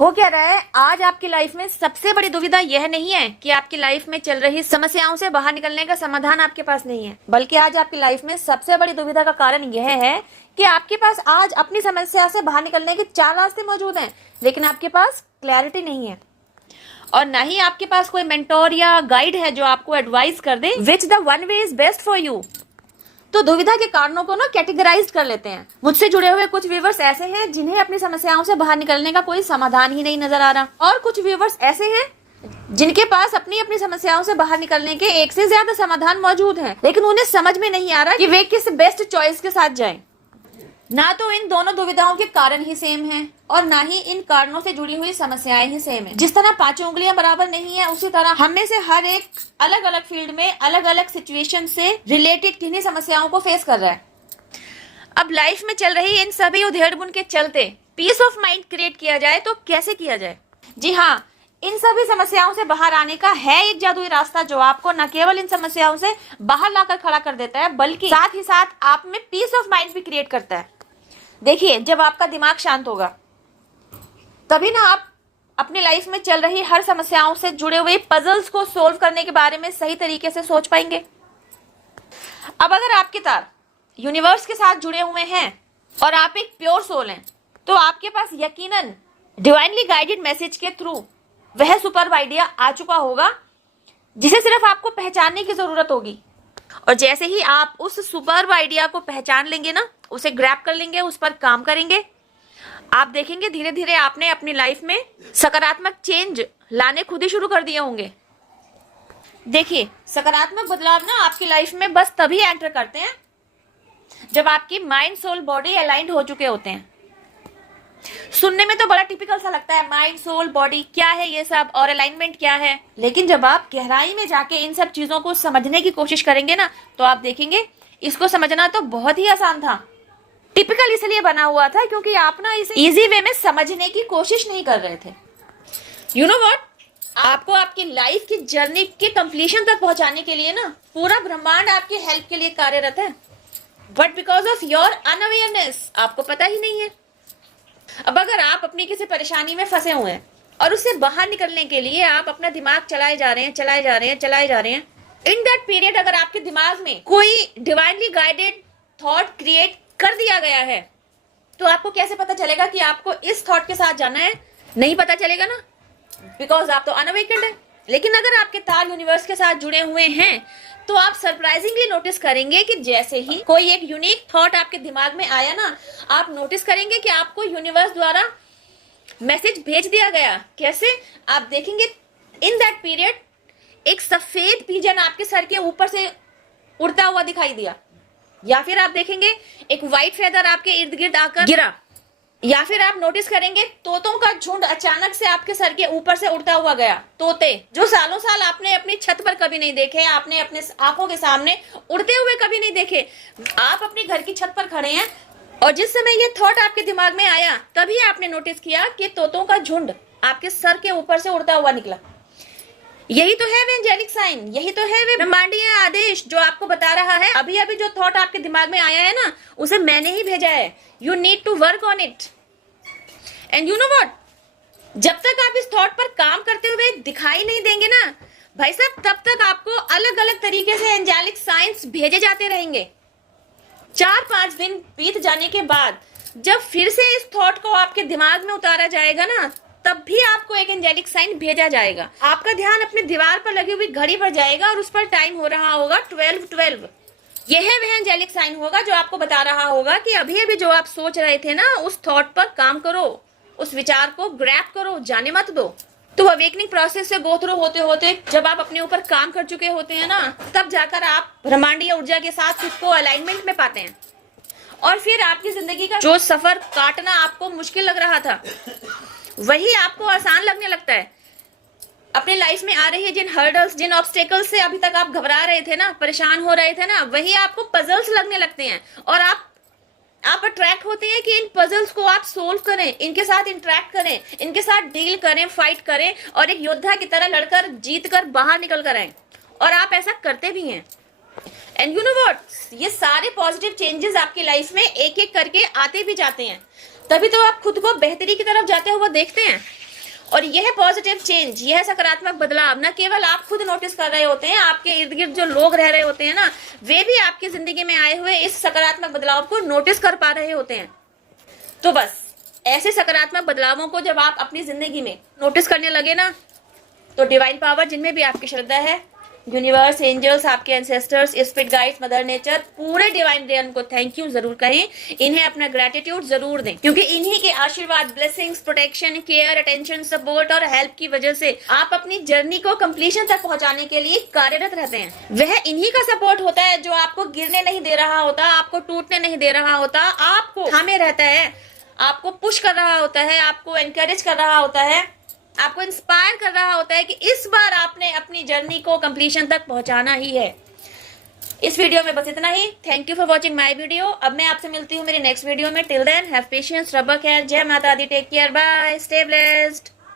हो क्या रहा है आज आपकी लाइफ में सबसे बड़ी दुविधा यह नहीं है कि आपकी लाइफ में चल रही समस्याओं से बाहर निकलने का समाधान आपके पास नहीं है, बल्कि आज आपकी लाइफ में सबसे बड़ी दुविधा का कारण यह है कि आपके पास आज अपनी समस्या से बाहर निकलने के 4 रास्ते मौजूद हैं, लेकिन आपके पास क्लैरिटी नहीं है और ना ही आपके पास कोई मेंटोर या गाइड है जो आपको एडवाइस कर दे which the one way is best for you. तो दुविधा के कारणों को ना कैटेगराइज कर लेते हैं। मुझसे जुड़े हुए कुछ व्यूवर्स ऐसे हैं जिन्हें अपनी समस्याओं से बाहर निकलने का कोई समाधान ही नहीं नजर आ रहा, और कुछ व्यूवर्स ऐसे हैं जिनके पास अपनी अपनी समस्याओं से बाहर निकलने के एक से ज्यादा समाधान मौजूद हैं, लेकिन उन्हें समझ में नहीं आ रहा कि वे किस बेस्ट चॉइस के साथ जाएं। ना तो इन दोनों दुविधाओं के कारण ही सेम हैं और ना ही इन कारणों से जुड़ी हुई समस्याएं ही सेम है। जिस तरह 5 उंगलियां बराबर नहीं है, उसी तरह हम में से हर एक अलग अलग फील्ड में अलग अलग सिचुएशन से रिलेटेड किन्हीं समस्याओं को फेस कर रहा है। अब लाइफ में चल रही इन सभी उधेड़-बुन के चलते पीस ऑफ माइंड क्रिएट किया जाए तो कैसे किया जाए? जी हाँ, इन सभी समस्याओं से बाहर आने का है एक जादुई रास्ता जो आपको न केवल इन समस्याओं से बाहर लाकर खड़ा कर देता है, बल्कि साथ ही साथ आप में पीस ऑफ माइंड भी क्रिएट करता है। देखिए, जब आपका दिमाग शांत होगा तभी ना आप अपनी लाइफ में चल रही हर समस्याओं से जुड़े हुए पजल्स को सोल्व करने के बारे में सही तरीके से सोच पाएंगे। अब अगर आपके तार यूनिवर्स के साथ जुड़े हुए हैं और आप एक प्योर सोल हैं, तो आपके पास यकीनन डिवाइनली गाइडेड मैसेज के थ्रू वह सुपर आइडिया आ चुका होगा जिसे सिर्फ आपको पहचानने की जरूरत होगी। और जैसे ही आप उस सुपर आइडिया को पहचान लेंगे ना, उसे ग्रैब कर लेंगे, उस पर काम करेंगे, आप देखेंगे धीरे धीरे आपने अपनी लाइफ में सकारात्मक चेंज लाने खुद ही शुरू कर दिए होंगे। देखिए, सकारात्मक बदलाव ना आपकी लाइफ में बस तभी एंटर करते हैं जब आपकी माइंड सोल बॉडी अलाइंड हो चुके होते हैं। सुनने में तो बड़ा टिपिकल सा लगता है, माइंड सोल बॉडी क्या है ये सब और अलाइनमेंट क्या है, लेकिन जब आप गहराई में जाके इन सब चीजों को समझने की कोशिश करेंगे ना, तो आप देखेंगे इसको समझना तो बहुत ही आसान था। टिपिकल इसलिए बना हुआ था क्योंकि आप ना इसे इजी वे में समझने की कोशिश नहीं कर रहे थे। यू नो व्हाट, आपको आपकी लाइफ की जर्नी के कंप्लीशन तक पहुंचाने के लिए ना पूरा ब्रह्मांड आपकी हेल्प के लिए कार्यरत है, but because of your unawareness आपको पता ही नहीं है। अब अगर आप अपनी किसी परेशानी में फंसे हुए हैं और उससे बाहर निकलने के लिए आप अपना दिमाग चलाए जा रहे हैं, इन दैट पीरियड अगर आपके दिमाग में कोई डिवाइनली गाइडेड थॉट क्रिएट कर दिया गया है, तो आपको कैसे पता चलेगा कि आपको इस थॉट के साथ जाना है? नहीं पता चलेगा ना, बिकॉज आप तो अनअवेकेंड है। लेकिन अगर आपके तार यूनिवर्स के साथ जुड़े हुए हैं, तो आप सरप्राइजिंगली नोटिस करेंगे कि जैसे ही कोई एक यूनिक थॉट आपके दिमाग में आया ना, आप नोटिस करेंगे कि आपको यूनिवर्स द्वारा मैसेज भेज दिया गया। कैसे? आप देखेंगे इन दैट पीरियड एक सफेद पिजन आपके सर के ऊपर से उड़ता हुआ दिखाई दिया, या फिर आप देखेंगे एक व्हाइट फेदर आपके इर्द गिर्द आकर गिरा, या फिर आप नोटिस करेंगे तोतों का झुंड अचानक से आपके सर के ऊपर से उड़ता हुआ गया। तोते जो सालों साल आपने अपनी छत पर कभी नहीं देखे, आपने अपने आंखों के सामने उड़ते हुए कभी नहीं देखे, आप अपनी घर की छत पर खड़े हैं और जिस समय ये थॉट आपके दिमाग में आया तभी आपने नोटिस किया कि तोतों का झुंड आपके सर के ऊपर से उड़ता हुआ निकला। यही तो है वे एंजेलिक साइन, यही तो है वे ब्रह्मांडीय आदेश जो आपको बता रहा है अभी अभी जो थॉट आपके दिमाग में आया है ना, उसे मैंने ही भेजा है। You need to work on it and you know what, जब तक आप इस थॉट पर काम करते हुए दिखाई नहीं देंगे ना भाई साहब, तब तक आपको अलग अलग तरीके से एंजेलिक साइंस भेजे जाते रहेंगे। 4-5 दिन बीत जाने के बाद जब फिर से इस थॉट को आपके दिमाग में उतारा जाएगा ना, तब भी आपको एक एंजेलिक साइन भेजा जाएगा। आपका ध्यान अपनी दीवार पर लगी हुई घड़ी पर जाएगा और उस पर टाइम हो रहा होगा 12:12। यह वह एंजेलिक साइन होगा जो आपको बता रहा होगा कि अभी अभी जो आप सोच रहे थे ना, उस थॉट पर काम करो, उस विचार को ग्रैब करो, जाने मत दो। तो अवेकनिंग प्रोसेस से गो थ्रू होते होते जब आप अपने ऊपर काम कर चुके होते हैं ना, तब जाकर आप ब्रह्मांडीय ऊर्जा के साथ खुद को अलाइनमेंट में पाते हैं और फिर आपकी जिंदगी का जो सफर काटना आपको मुश्किल लग रहा था, वही आपको आसान लगने लगता है। अपने लाइफ में आ रही है जिन हर्डल्स, जिन ऑब्स्टेकल्स से अभी तक आप घबरा रहे थे ना, परेशान हो रहे थे ना, वही आपको पजल्स लगने लगते हैं और आप अट्रैक्ट होते हैं कि इन पजल्स को आप सोल्व करें, इनके साथ इंटरेक्ट करें, इनके साथ डील करें, फाइट करें और एक योद्धा की तरह लड़कर जीत कर बाहर निकल कर आए, और आप ऐसा करते भी हैं। एंड यू नो व्हाट, ये सारे पॉजिटिव चेंजेस आपकी लाइफ में एक एक करके आते भी जाते हैं, तभी तो आप खुद को बेहतरी की तरफ जाते हुए देखते हैं। और यह पॉजिटिव चेंज, यह सकारात्मक बदलाव न केवल आप खुद नोटिस कर रहे होते हैं, आपके इर्द गिर्द जो लोग रह रहे होते हैं ना, वे भी आपकी जिंदगी में आए हुए इस सकारात्मक बदलाव को नोटिस कर पा रहे होते हैं। तो बस ऐसे सकारात्मक बदलावों को जब आप अपनी जिंदगी में नोटिस करने लगे ना, तो डिवाइन पावर जिनमें भी आपकी श्रद्धा है, यूनिवर्स, एंजल्स, आपके ancestors, spirit guides, mother nature, पूरे डिवाइन रियम को थैंक यू जरूर कहें, इन्हें अपना ग्रेटिट्यूड जरूर दें, क्योंकि इन्हीं के आशीर्वाद, blessings, protection, care, attention, support और हेल्प की वजह से आप अपनी जर्नी को कंप्लीशन तक पहुंचाने के लिए कार्यरत रहते हैं। वह इन्हीं का सपोर्ट होता है जो आपको गिरने नहीं दे रहा होता, आपको टूटने नहीं दे रहा होता, आपको थामे रहता है, आपको पुश कर रहा होता है, आपको एनकरेज कर रहा होता है, आपको इंस्पायर कर रहा होता है कि इस बार आपने अपनी जर्नी को कंप्लीशन तक पहुंचाना ही है। इस वीडियो में बस इतना ही। Thank you for watching my video. अब मैं आपसे मिलती हूँ मेरी नेक्स्ट वीडियो में। टिल देन हैव पेशेंस, रब केयर, जय माता दी, take care, bye, stay blessed.